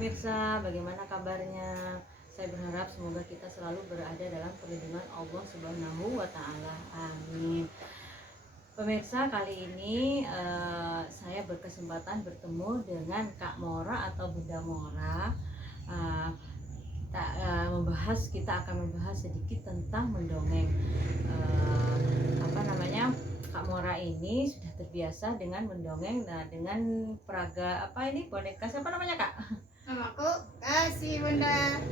Mirsa, bagaimana kabarnya? Saya berharap semoga kita selalu berada dalam perlindungan Allah Subhanahu wa Ta'ala. Amin. Pemirsa, kali ini saya berkesempatan bertemu dengan Kak Mora atau Bunda Mora. Kita akan membahas sedikit tentang mendongeng. Kak Mora ini sudah terbiasa dengan mendongeng, dengan peraga boneka siapa namanya, Kak? Namaku Gasi, Bunda.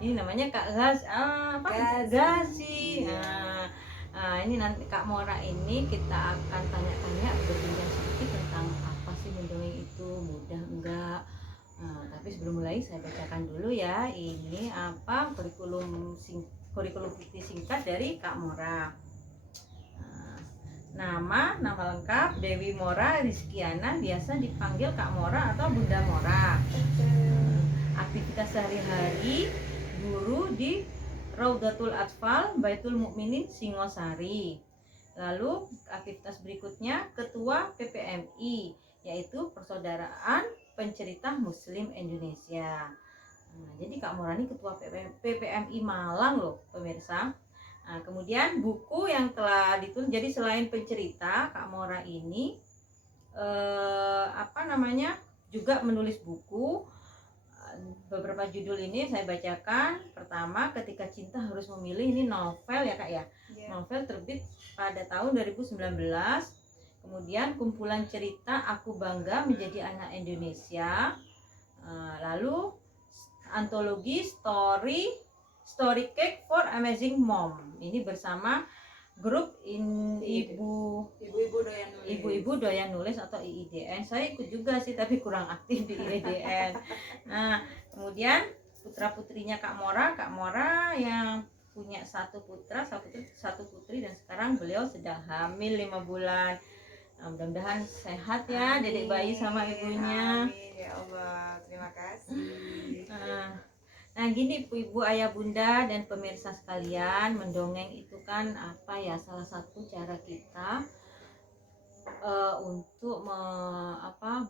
Ini namanya Kak Gasi. Ini nanti Kak Mora ini kita akan tanya-tanya, berbincang sedikit tentang apa sih mendongeng itu, mudah enggak. Tapi sebelum mulai saya bacakan dulu ya, ini kurikulum fiktif singkat dari Kak Mora. Nama lengkap Dewi Mora Rizkiana, biasa dipanggil Kak Mora atau Bunda Mora. Aktivitas sehari-hari guru di Raudatul Atfal Baitul Mukminin Singosari. Lalu aktivitas berikutnya ketua PPMI, yaitu Persaudaraan Pencerita Muslim Indonesia. Jadi Kak Mora ini ketua PPMI Malang loh, pemirsa. Kemudian buku yang telah ditulis, jadi selain pencerita, Kak Mora ini juga menulis buku. Beberapa judul ini saya bacakan. Pertama, Ketika Cinta Harus Memilih, ini novel ya Kak ya. Novel terbit pada tahun 2019. Kemudian kumpulan cerita Aku Bangga Menjadi Anak Indonesia. Lalu antologi Story Cake for Amazing Mom. Ini bersama grup ibu-ibu doyan nulis atau IIDN. Saya ikut juga sih, tapi kurang aktif di IIDN. Kemudian putra-putrinya Kak Mora yang punya satu putra, satu putri, dan sekarang beliau sedang hamil 5 bulan. Mudah-mudahan sehat ya dedek bayi sama ibunya. Amin ya Allah, terima kasih. Nah gini ibu, ayah, bunda, dan pemirsa sekalian, mendongeng itu kan salah satu cara kita untuk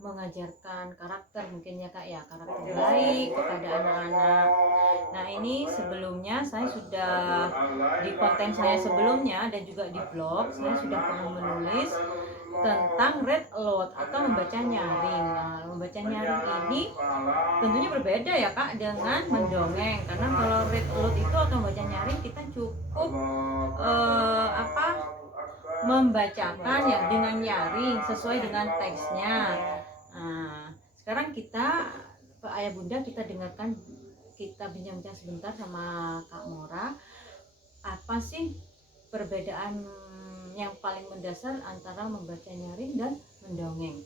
mengajarkan karakter, mungkin ya Kak ya, karakter baik kepada anak-anak. Nah ini sebelumnya saya sudah di konten saya sebelumnya dan juga di blog saya sudah pernah menulis tentang read aloud atau membaca nyaring. Membaca nyaring ini tentunya berbeda ya Kak dengan mendongeng, karena kalau read aloud itu atau membaca nyaring kita cukup membacakan ya dengan nyaring sesuai dengan teksnya. Sekarang kita ayah bunda kita dengarkan, kita bincang-bincang sebentar sama Kak Mora, apa sih perbedaan yang paling mendasar antara membaca nyaring dan mendongeng.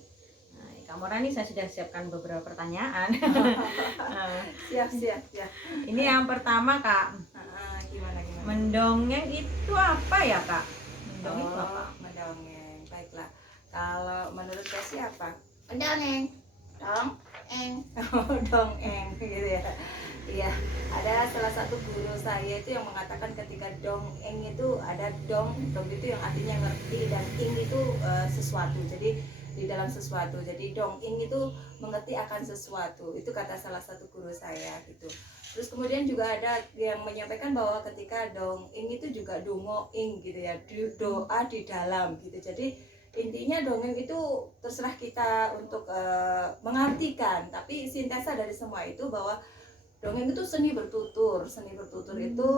Kak Mora ini saya sudah siapkan beberapa pertanyaan. Siap. Ini yang pertama Kak. Gimana? Mendongeng itu apa ya Kak? Mendongeng itu apa? Mendongeng, baiklah. Kalau menurut Gasi apa? Mendongeng, dongeng gitu ya. Iya, ada salah satu guru saya itu yang mengatakan ketika dongeng itu ada dong itu yang artinya ngerti, dan ing itu sesuatu. Jadi di dalam sesuatu. Jadi dongeng itu mengerti akan sesuatu. Itu kata salah satu guru saya gitu. Terus kemudian juga ada yang menyampaikan bahwa ketika dongeng itu juga dongoing gitu ya, doa di dalam gitu. Jadi intinya dongeng itu terserah kita untuk mengartikan, tapi sintesa dari semua itu bahwa dongeng itu seni bertutur itu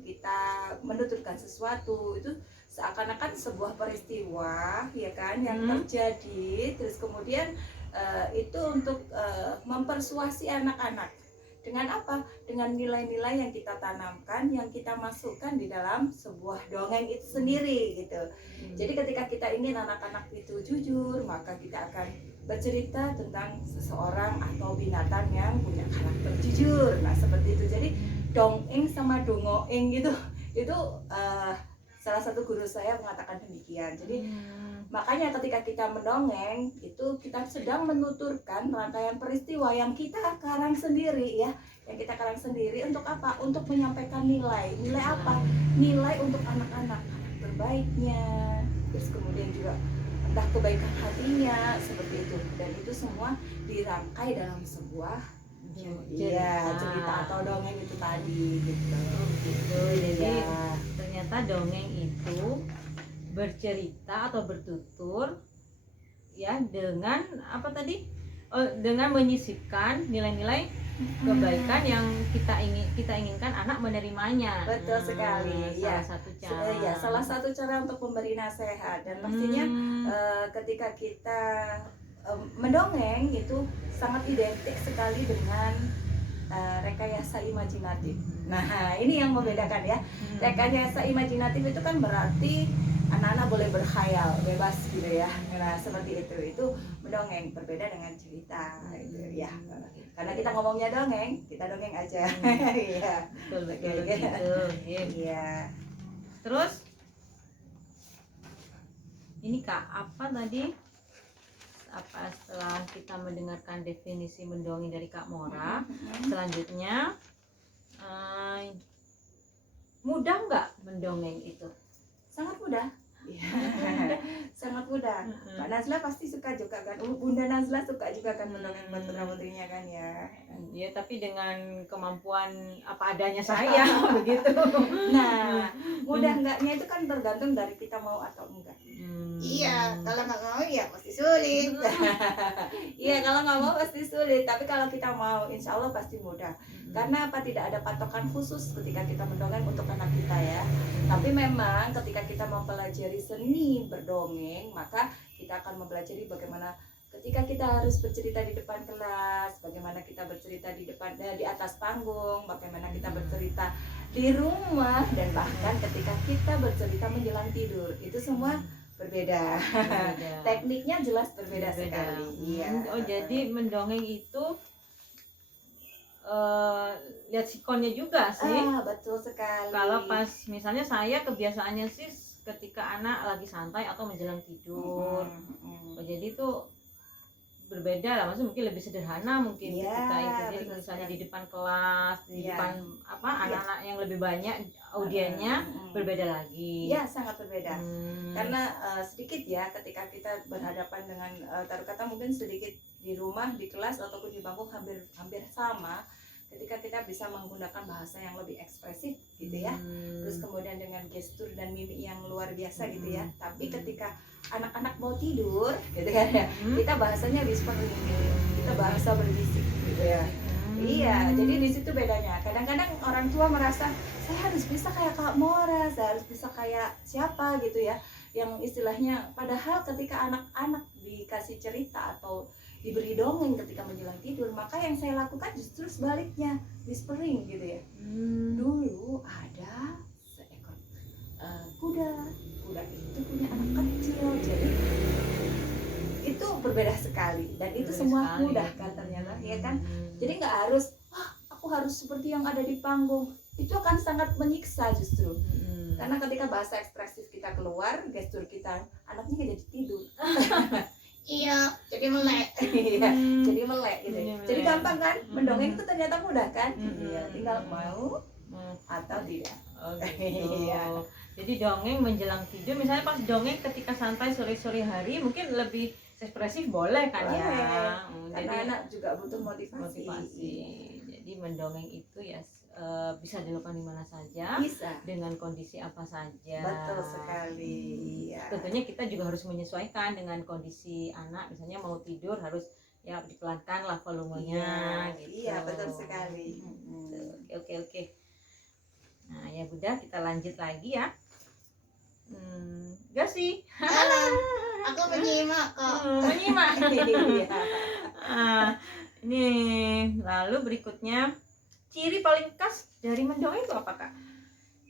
kita menuturkan sesuatu, itu seakan-akan sebuah peristiwa ya kan yang terjadi, terus kemudian itu untuk mempersuasi anak-anak dengan apa? Dengan nilai-nilai yang kita tanamkan, yang kita masukkan di dalam sebuah dongeng itu sendiri gitu. Jadi ketika kita ingin anak-anak itu jujur, maka kita akan bercerita tentang seseorang atau binatang yang punya karakter jujur. Nah seperti itu. Jadi dongeng sama dongoeng gitu, itu salah satu guru saya mengatakan demikian. Jadi makanya ketika kita mendongeng itu kita sedang menuturkan rangkaian peristiwa yang kita karang sendiri ya, untuk apa? Untuk menyampaikan nilai apa? Nilai untuk anak-anak, karakter baiknya, terus kemudian juga entah kebaikan hatinya, seperti itu. Dan itu semua dirangkai dalam sebuah Iya, cerita atau dongeng itu tadi gitu. Oh, gitu. Jadi Iya. ternyata dongeng itu bercerita atau bertutur ya dengan apa tadi? Oh, dengan menyisipkan nilai-nilai kebaikan yang kita inginkan anak menerimanya. Betul sekali. Salah Ya. satu cara. Ya, salah satu cara untuk memberi nasihat dan pastinya ketika kita mendongeng itu sangat identik sekali dengan rekayasa imajinatif. Nah, ini yang membedakan ya. Rekayasa imajinatif itu kan berarti anak-anak boleh berkhayal bebas gitu ya. Nah, seperti itu. Itu mendongeng, berbeda dengan cerita gitu ya. Karena kita ngomongnya dongeng, kita dongeng aja. Iya. Betul, Oke, gitu. Iya. Terus ini Kak, apa tadi? Apa setelah kita mendengarkan definisi mendongeng dari Kak Mora, selanjutnya mudah nggak mendongeng itu? Sangat mudah. Sangat mudah. Mbak Nazla pasti suka juga kan. Bunda Nazla suka juga kan mendongeng buat putra-putrinya kan ya. Ya, tapi dengan kemampuan apa adanya saya begitu. Nah, mudah enggaknya itu kan tergantung dari kita mau atau enggak. Iya, kalau nggak mau ya pasti sulit. Iya, kalau nggak mau pasti sulit. Tapi kalau kita mau, insya Allah pasti mudah. Karena apa, tidak ada patokan khusus ketika kita mendongeng untuk anak kita ya. Tapi memang ketika kita mempelajari seni berdongeng, maka kita akan mempelajari bagaimana ketika kita harus bercerita di depan kelas, bagaimana kita bercerita di depan di atas panggung, bagaimana kita bercerita di rumah, dan bahkan ketika kita bercerita menjelang tidur. Itu semua berbeda. Tekniknya jelas berbeda sekali. Iya. Oh, jadi mendongeng itu lihat sikonnya juga sih. Betul sekali. Kalau pas misalnya saya kebiasaannya sih ketika anak lagi santai atau menjelang tidur. Oh, jadi itu berbeda lah, maksudnya mungkin lebih sederhana mungkin ketika itu. Jadi misalnya di depan kelas, di depan anak-anak yang lebih banyak audiennya berbeda lagi. Iya, sangat berbeda. Karena sedikit ya ketika kita berhadapan dengan taruh kata mungkin sedikit di rumah, di kelas ataupun di bangku hampir sama. Ketika kita bisa menggunakan bahasa yang lebih ekspresif gitu ya, terus kemudian dengan gestur dan mimik yang luar biasa gitu ya. Tapi ketika anak-anak mau tidur gitu kan ya, kita bahasanya whispering, kita bahasa berbisik gitu ya. Iya, jadi di situ bedanya. Kadang-kadang orang tua merasa saya harus bisa kayak Kak Mora, saya harus bisa kayak siapa gitu ya, yang istilahnya, padahal ketika anak-anak dikasih cerita atau diberi dongeng ketika menjelang tidur, maka yang saya lakukan justru sebaliknya, whispering gitu ya. Dulu ada seekor kuda itu punya anak kecil, jadi itu berbeda sekali dan itu semua mudah kan ternyata ya kan. Jadi nggak harus aku harus seperti yang ada di panggung, itu akan sangat menyiksa justru. Karena ketika bahasa ekspresif kita keluar, gestur kita, anaknya nggak jadi tidur. Iya, jadi melek. Iya, jadi melek gitu. Jadi gampang kan? Mendongeng itu ternyata mudah kan? Iya, tinggal mau atau tidak. Iya. Jadi dongeng menjelang tidur, misalnya pas dongeng ketika santai sore-sore hari mungkin lebih ekspresif boleh kan ya. Karena anak juga butuh motivasi. Jadi mendongeng itu ya bisa dilakukan di mana saja, bisa dengan kondisi apa saja. Betul sekali. Ya. Tentunya kita juga harus menyesuaikan dengan kondisi anak, misalnya mau tidur harus ya dipelankan lah volumenya. Gitu. Iya, betul sekali. Oke. Nah ya Bunda, kita lanjut lagi ya. Gak sih? Halo, aku menyimak kok. Menyimak. Ini lalu berikutnya, ciri paling khas dari mendongeng itu apa Kak?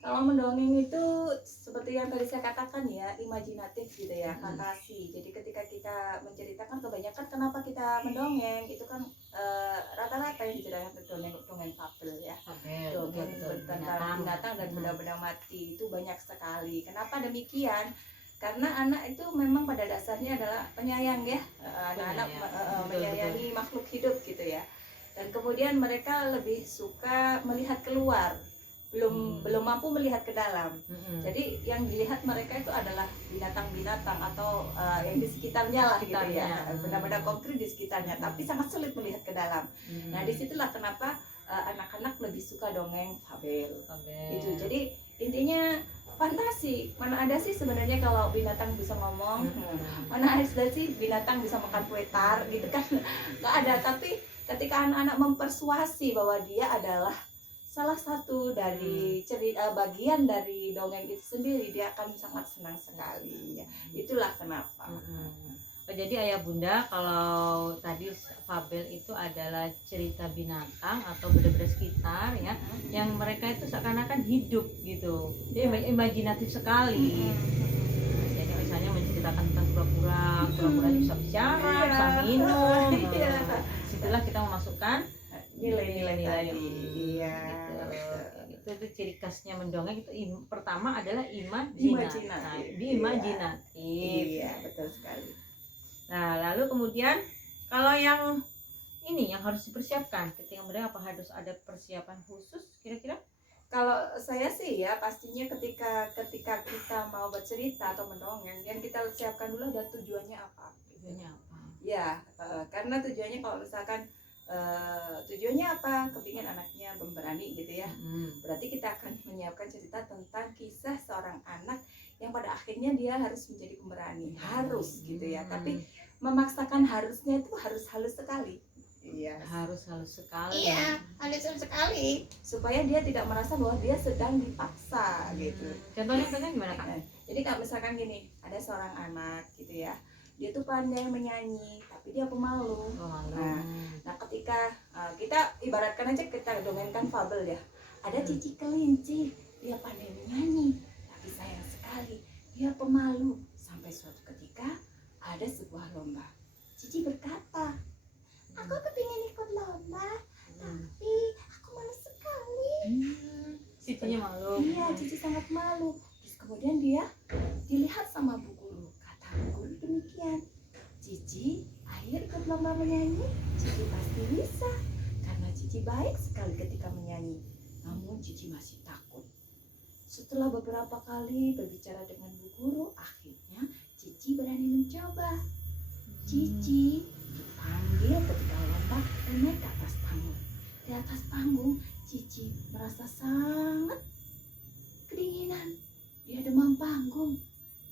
Kalau mendongeng itu seperti yang tadi saya katakan ya, imajinatif gitu ya, fantasi. Jadi ketika kita menceritakan, kebanyakan kenapa kita mendongeng itu kan rata-rata yang diceritakan dongeng fabel ya, dongeng tentang binatang dan benda-benda mati itu banyak sekali. Kenapa demikian? Karena anak itu memang pada dasarnya adalah penyayang ya, anak-anak menyayangi makhluk hidup gitu ya. Dan kemudian mereka lebih suka melihat keluar belum mampu melihat ke dalam. Mm-mm. Jadi yang dilihat mereka itu adalah binatang-binatang atau yang di sekitarnya lah gitu ya, Sekitarnya. benda-benda konkret di sekitarnya, tapi sangat sulit melihat ke dalam. Mm. Nah disitulah kenapa anak-anak lebih suka dongeng fabel. Fabel. Itu jadi intinya fantasi. Mana ada sih sebenarnya kalau binatang bisa ngomong, mana ada sih binatang bisa makan kue tar gitu kan, nggak ada. Tapi ketika anak-anak mempersuasi bahwa dia adalah salah satu dari cerita bagian dari dongeng itu sendiri, dia akan sangat senang sekali ya. Itulah kenapa. Oh, jadi ayah bunda, kalau tadi fabel itu adalah cerita binatang atau benda-benda sekitar ya, yang mereka itu seakan-akan hidup gitu, dia imajinatif sekali. Jadi misalnya menceritakan tentang kura-kura itu bisa bicara, bisa minum. Iya. Situlah kita memasukkan Nilai-nilai tadi. gitu. Iya. Itu ciri khasnya mendongeng itu pertama adalah Imajinatif. imajinatif. Iya, betul sekali. Nah, lalu kemudian kalau yang ini yang harus dipersiapkan ketika mendongeng, apa harus ada persiapan khusus kira-kira? Kalau saya sih ya pastinya ketika kita mau bercerita atau mendongeng, yang kita siapkan dulu ada tujuannya apa. Tujuannya apa? Ya, karena tujuannya kalau misalkan tujuannya apa, kepingin anaknya pemberani gitu ya. Berarti kita akan menyiapkan cerita tentang kisah seorang anak yang pada akhirnya dia harus menjadi pemberani, harus gitu ya. Tapi memaksakan harusnya itu harus halus sekali. Iya. Harus sekali. Iya, halus sekali supaya dia tidak merasa bahwa dia sedang dipaksa gitu. Contohnya gimana Kak? Jadi kalau misalkan gini, ada seorang anak gitu ya, dia tuh pandai menyanyi tapi dia pemalu. Nah ketika kita ibaratkan aja, kita dongengkan fabel ya, ada cici kelinci, dia pandai menyanyi tapi sayang sekali dia pemalu. Sampai suatu ketika ada sebuah lomba, cici berkata, aku kepingin ikut lomba tapi aku malu sekali. Cicinya malu. Iya, cici sangat malu. Terus kemudian dia dilihat sama bu guru, kata bu guru demikian, cici ayo ikut lomba menyanyi, cici pasti bisa karena cici baik sekali ketika menyanyi. Namun cici masih takut. Setelah beberapa kali berbicara dengan bu guru, akhirnya cici berani mencoba. Cici dipanggil ketika lomba dan naik ke atas panggung. Di atas panggung cici merasa sangat kedinginan, dia demam panggung.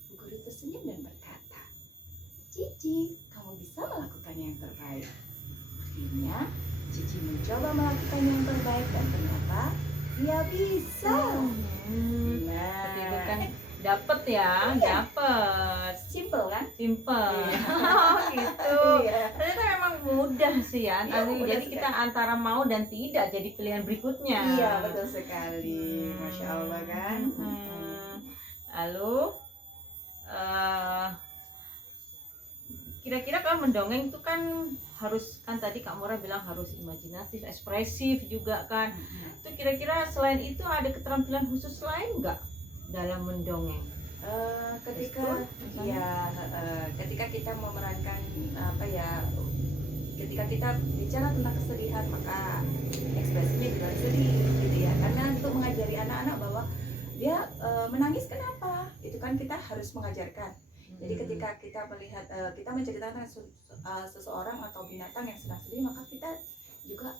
Bu guru tersenyum dan berkata, cici, kamu bisa melakukan yang terbaik. Akhirnya cici mencoba melakukan yang terbaik dan ternyata dia bisa. Seperti itu kan, dapet ya, dapet. Simple kan? Simple. Gitu. Ternyata memang mudah sih ya. Jadi kita antara mau dan tidak jadi pilihan berikutnya. Iya, betul sekali. Masya Allah kan. Lalu kira-kira kalau mendongeng itu kan harus, kan tadi Kak Mora bilang harus imajinatif, ekspresif juga kan. Itu kira-kira selain itu ada keterampilan khusus lain nggak dalam mendongeng? Ketika ketika kita memerankan ketika kita bicara tentang kesedihan, maka ekspresinya juga sedih gitu ya, karena untuk mengajari anak-anak bahwa dia menangis kenapa, itu kan kita harus mengajarkan. Jadi ketika kita melihat kita menceritakan seseorang atau binatang yang sedang sedih, maka kita juga,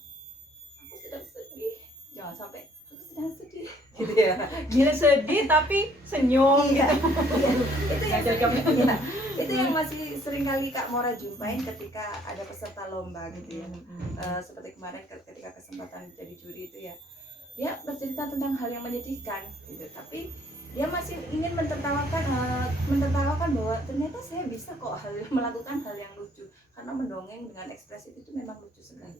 aku sedang sedih, jangan sampai aku sedang sedih gitu ya. Dia sedih tapi senyum. Iya, gitu. Itu yang masih sering kali Kak Mora jumpain ketika ada peserta lomba gitu ya. Seperti kemarin ketika kesempatan jadi juri itu ya, dia bercerita tentang hal yang menyedihkan gitu, tapi dia masih ingin mentertawakan bahwa ternyata saya bisa kok melakukan hal yang lucu, karena mendongeng dengan ekspresif itu memang lucu sekali.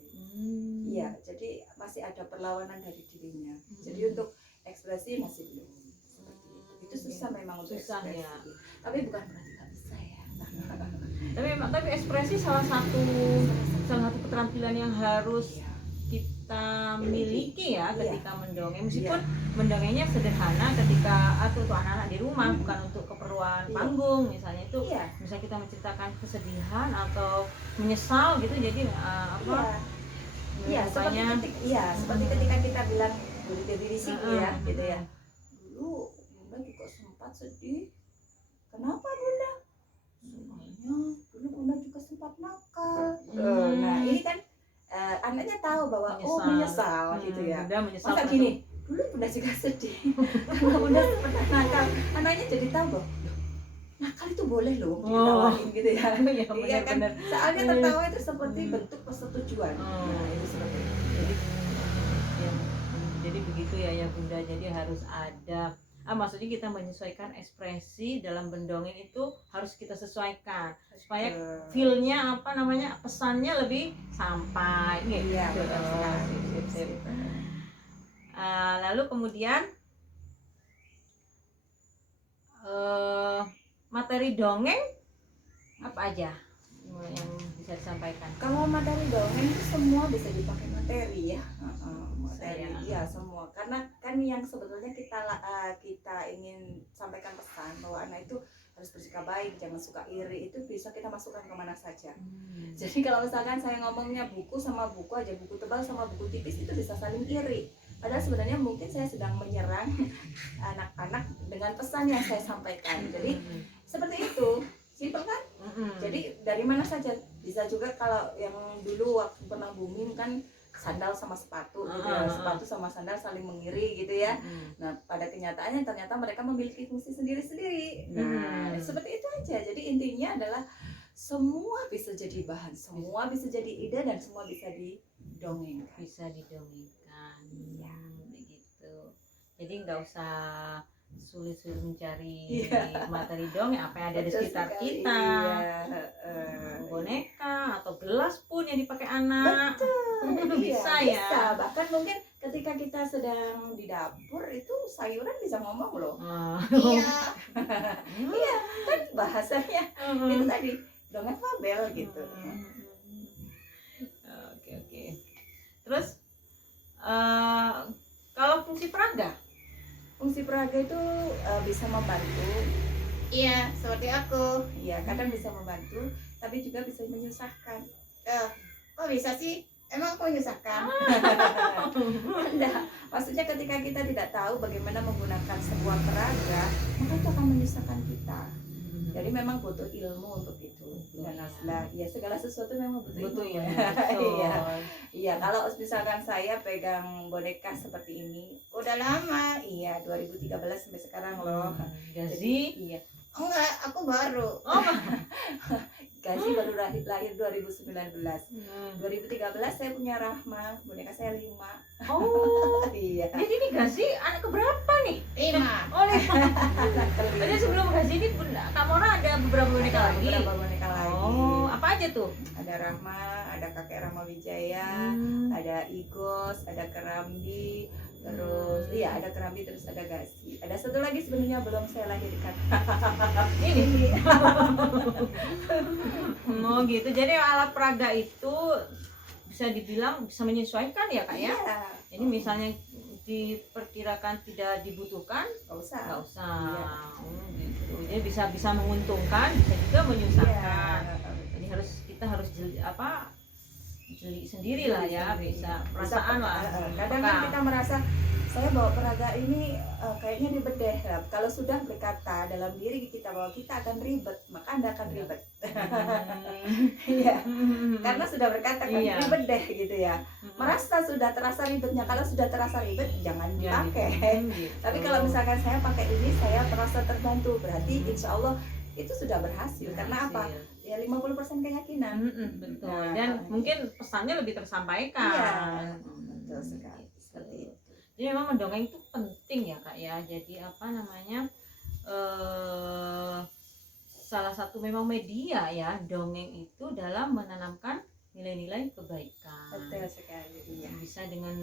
Iya, jadi masih ada perlawanan dari dirinya. Jadi untuk ekspresi masih belum seperti itu susah memang untuk Susah ekspresi. ya. Tapi bukan berarti nggak bisa ya. Tapi ekspresi salah satu keterampilan yang harus kita miliki ya ketika mendongeng, meskipun mendongengnya sederhana ketika untuk anak-anak di rumah, bukan untuk keperluan panggung misalnya. Itu misalnya kita menceritakan kesedihan atau menyesal gitu, jadi seperti ketika kita bilang dulu jadi risiko ya gitu ya. Dulu Bunda juga sempat sedih. Kenapa Bunda? Soalnya dulu Bunda juga sempat nakal. Nah ini kan anaknya tahu bahwa menyesal gitu ya. Bunda menyesal. Masa gini, dulu Bunda juga sedih karena Bunda pernah nakal. Anaknya jadi tahu bahwa nakal itu boleh loh ditawarin gitu ya. Iya kan, soalnya tertawa itu seperti bentuk persetujuan. Nah itu seperti itu. Jadi begitu ya Bunda. Jadi harus ada maksudnya kita menyesuaikan ekspresi dalam mendongeng itu harus kita sesuaikan supaya feel-nya pesannya lebih sampai gitu. Iya, Sip. Lalu kemudian materi dongeng apa aja yang bisa disampaikan? Kalau materi dongeng itu semua bisa dipakai materi ya. Materi ya semua, karena kan yang sebetulnya kita ingin sampaikan pesan bahwa anak itu harus bersikap baik, jangan suka iri, itu bisa kita masukkan kemana saja. Jadi kalau misalkan saya ngomongnya buku sama buku aja, buku tebal sama buku tipis itu bisa saling iri, padahal sebenarnya mungkin saya sedang menyerang anak-anak dengan pesan yang saya sampaikan. Jadi seperti itu, simpel kan? Jadi dari mana saja bisa juga. Kalau yang dulu waktu pernah booming kan sandal sama sepatu gitu ya, sepatu sama sandal saling mengiri gitu ya. Nah pada kenyataannya ternyata mereka memiliki fungsi sendiri-sendiri. Nah seperti itu aja. Jadi intinya adalah semua bisa jadi bahan, semua bisa jadi ide, dan semua bisa didongengkan. Ya begitu. Jadi nggak usah sulit-sulit mencari materi dongeng apa yang ada di sekitar kita. Boneka atau gelas pun yang dipakai anak. Bisa. Bahkan mungkin ketika kita sedang di dapur itu sayuran bisa ngomong loh. Iya kan, bahasanya itu tadi dongeng fabel gitu. Oke. Terus kalau fungsi peraga itu bisa membantu. Iya, seperti aku. Iya, kadang bisa membantu, tapi juga bisa menyusahkan. Kok bisa sih? Emang aku menyusahkan? Enggak. Maksudnya ketika kita tidak tahu bagaimana menggunakan sebuah peraga, maka itu akan menyusahkan kita. Jadi memang butuh ilmu untuk itu. Dan segala sesuatu memang butuh ilmu. Iya, kalau misalkan saya pegang boneka seperti ini udah lama, 2013 sampai sekarang loh. Gazi? Iya. Enggak, aku baru. Gazi baru lahir 2019. 2013 saya punya Rahma, boneka saya 5. Iya. Jadi ini Gazi anak keberapa nih? 5. Oh, 5. Jadi sebelum Gazi ini Kak Mora ada beberapa boneka lagi. Apa aja tuh? Ada Rahma, ada kakek Rahma Wijaya, ada Igos, ada Kerambi, terus ada Kerambi, terus ada Gazi. Ada satu lagi sebenarnya belum saya lahirkan. Ini. Oh gitu. Jadi alat peraga itu bisa dibilang bisa menyesuaikan ya Kak ya? Ini misalnya diperkirakan tidak dibutuhkan, nggak usah. Gitu. Jadi bisa menguntungkan, bisa juga menyusahkan. Jadi kita harus jeli sendiri lah ya, bisa perasaan lah. Kadang kan kita merasa saya bawa peraga ini kayaknya ribet deh. Kalau sudah berkata dalam diri kita bahwa kita akan ribet, maka Anda akan ribet. Iya. Karena sudah berkata kan ribet deh gitu ya. Merasa sudah terasa ribetnya. Kalau sudah terasa ribet jangan dipakai. Tapi kalau misalkan saya pakai ini, saya terasa terbantu, berarti insya Allah itu sudah berhasil. Karena apa? Ya 50% keyakinan. Betul. Dan mungkin pesannya lebih tersampaikan. Iya. Betul sekali. Seperti itu. Jadi memang mendongeng itu penting ya Kak ya. Jadi salah satu memang media ya dongeng itu dalam menanamkan nilai-nilai kebaikan. Betul sekali. Iya. Bisa dengan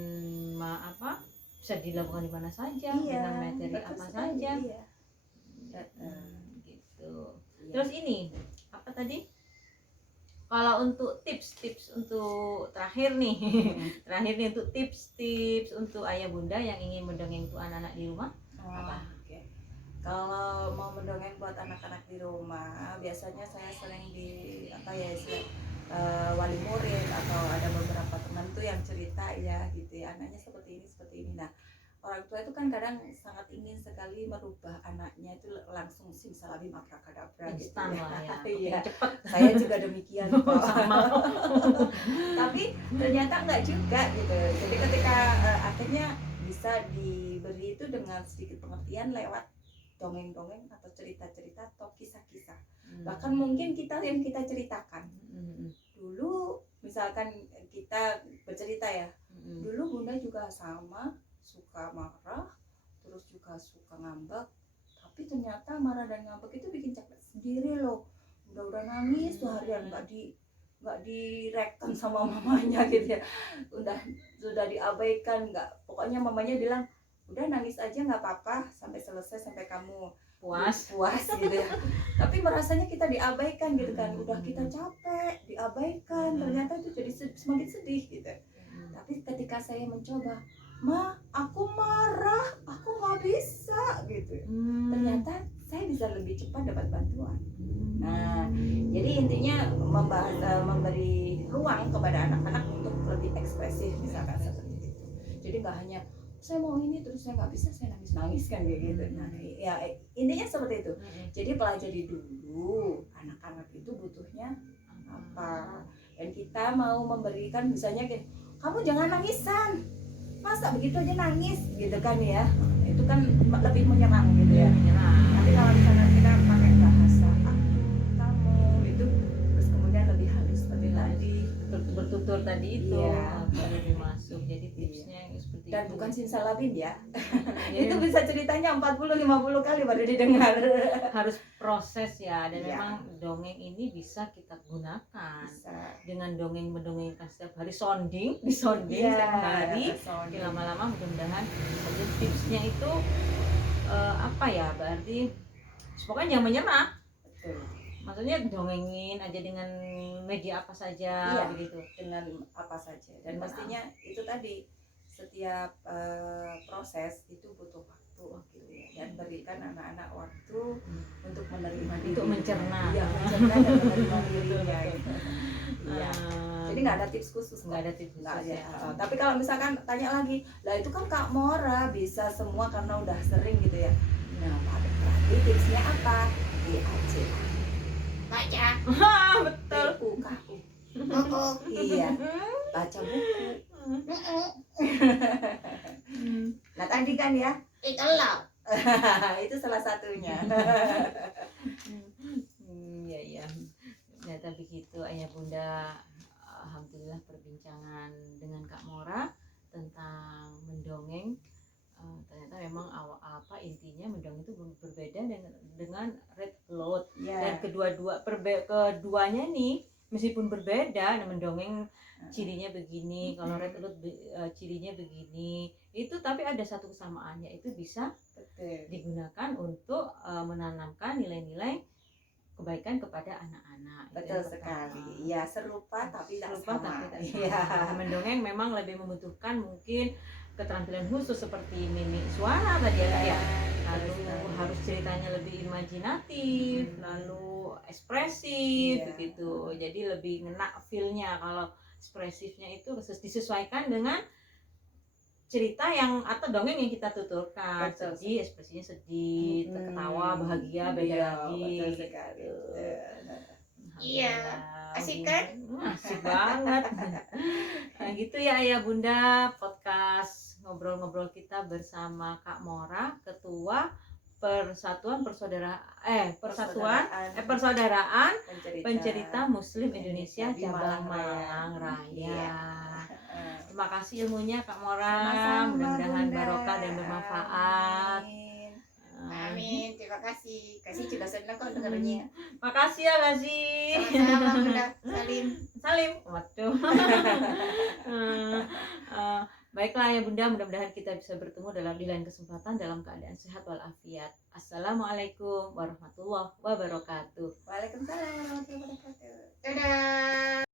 bisa dilakukan di mana saja, dengan materi apa sekali, saja. Iya. Gitu. Terus ini apa tadi? Kalau untuk tips untuk terakhir nih untuk tips untuk ayah bunda yang ingin mendongeng untuk anak-anak di rumah apa? Kalau mau mendongeng buat anak-anak di rumah, biasanya saya sering wali murid atau ada beberapa teman tuh yang cerita ya gitu ya, anaknya seperti ini. Nah orang tua itu kan kadang sangat ingin sekali merubah anaknya itu langsung simsalabim abrakadabra gitu Instan ya. lah ya. Iya, Cepet. saya juga demikian kok. Sama. Tapi ternyata enggak juga gitu. Jadi ketika akhirnya bisa diberi itu dengan sedikit pengertian lewat dongeng-dongeng atau cerita-cerita atau kisah-kisah. Bahkan mungkin yang kita ceritakan dulu, misalkan kita bercerita ya, dulu bunda juga sama, suka marah, terus juga suka ngambek, tapi ternyata marah dan ngambek itu bikin capek sendiri loh. Udah nangis seharian nggak direken sama mamanya gitu ya, sudah diabaikan, nggak, pokoknya mamanya bilang udah nangis aja nggak apa-apa sampai selesai, sampai kamu puas gitu ya. Tapi merasanya kita diabaikan gitu kan, udah kita capek diabaikan, ternyata itu jadi semakin sedih gitu. Tapi ketika saya mencoba, ma aku marah, aku nggak bisa gitu, ternyata saya bisa lebih cepat dapat bantuan. Nah, jadi intinya memberi ruang kepada anak-anak untuk lebih ekspresif misalkan seperti itu. Jadi nggak hanya saya mau ini terus saya nggak bisa, saya nangis kan kayak gitu. Nah ya intinya seperti itu. Jadi pelajari dulu anak-anak itu butuhnya apa, dan kita mau memberikan misalnya kamu jangan nangisan, masa begitu aja nangis gitu kan ya, itu kan lebih menyerang gitu ya. Tapi kalau misalnya kita pakai bahasa kamu itu, terus kemudian lebih halus seperti tadi, bertutur tadi itu iya, lebih masuk. Jadi tipsnya seperti dan itu. bukan simsalabim ya. Jadi Itu bisa ceritanya 40-50 kali baru didengar. harus proses ya, dan Iya. memang dongeng ini bisa kita gunakan Bisa. dengan mendongengkan setiap hari, disonding Iya, setiap hari. sounding. Lama-lama mudah-mudahan. Jadi tipsnya itu apa ya, berarti pokoknya jangan menyerah. Betul. Maksudnya dongengin aja dengan media apa saja, Iya, begitu. dengan apa saja, dan Dengan pastinya itu tadi setiap proses itu butuh waktu gitu ya, dan berikan anak-anak waktu untuk menerima diri, Untuk mencerna. Iya, mencerna dan menerima dirinya gitu. Iya. Jadi nggak ada tips khusus, Nggak ada tips nggak khusus ada. ya. Tapi kalau misalkan tanya lagi, lah itu kan Kak Mora bisa semua karena udah sering gitu ya. Nah, berarti tipsnya apa? DAC. Baca. Betul. PUKU. Iya. Baca buku. Nah tadi kan ya, itu salah satunya. Iya. Ternyata begitu ayah bunda. Alhamdulillah perbincangan dengan Kak Mora tentang mendongeng. Ternyata memang intinya mendongeng itu berbeda dengan read aloud. Dan keduanya nih meskipun berbeda, mendongeng cirinya begini, kalau read aloud cirinya begini, itu tapi ada satu kesamaannya, itu bisa digunakan untuk menanamkan nilai-nilai kebaikan kepada anak-anak. Betul sekali. Ya, serupa tapi tak sama. Ya. Mendongeng memang lebih membutuhkan mungkin keterampilan khusus seperti mimik suara tadi ya. Lalu harus ceritanya lebih imajinatif, lalu ekspresif begitu. Jadi lebih ngena feel-nya. Kalau ekspresifnya itu disesuaikan dengan cerita yang atau dongeng yang kita tuturkan. Sedih, ekspresinya sedih, ketawa, bahagia, beda lagi. Betul sekali. Iya, asik kan? Asik banget. Nah, gitu ya ayah bunda, podcast ngobrol-ngobrol kita bersama Kak Mora, Ketua Persatuan Persaudaraan Pencerita Muslim Indonesia Cabang Malang Raya. Terima kasih ilmunya Kak Mora, mudah-mudahan barokah dan bermanfaat. Amin, terima kasih. Kasih juga senang kok dengarnya. Makasih ya kasih. Sama-sama Bunda. Salim. Waduh. Baiklah ya bunda, mudah-mudahan kita bisa bertemu di lain kesempatan dalam keadaan sehat walafiat. Assalamualaikum warahmatullahi wabarakatuh. Waalaikumsalam warahmatullahi wabarakatuh. Dadah.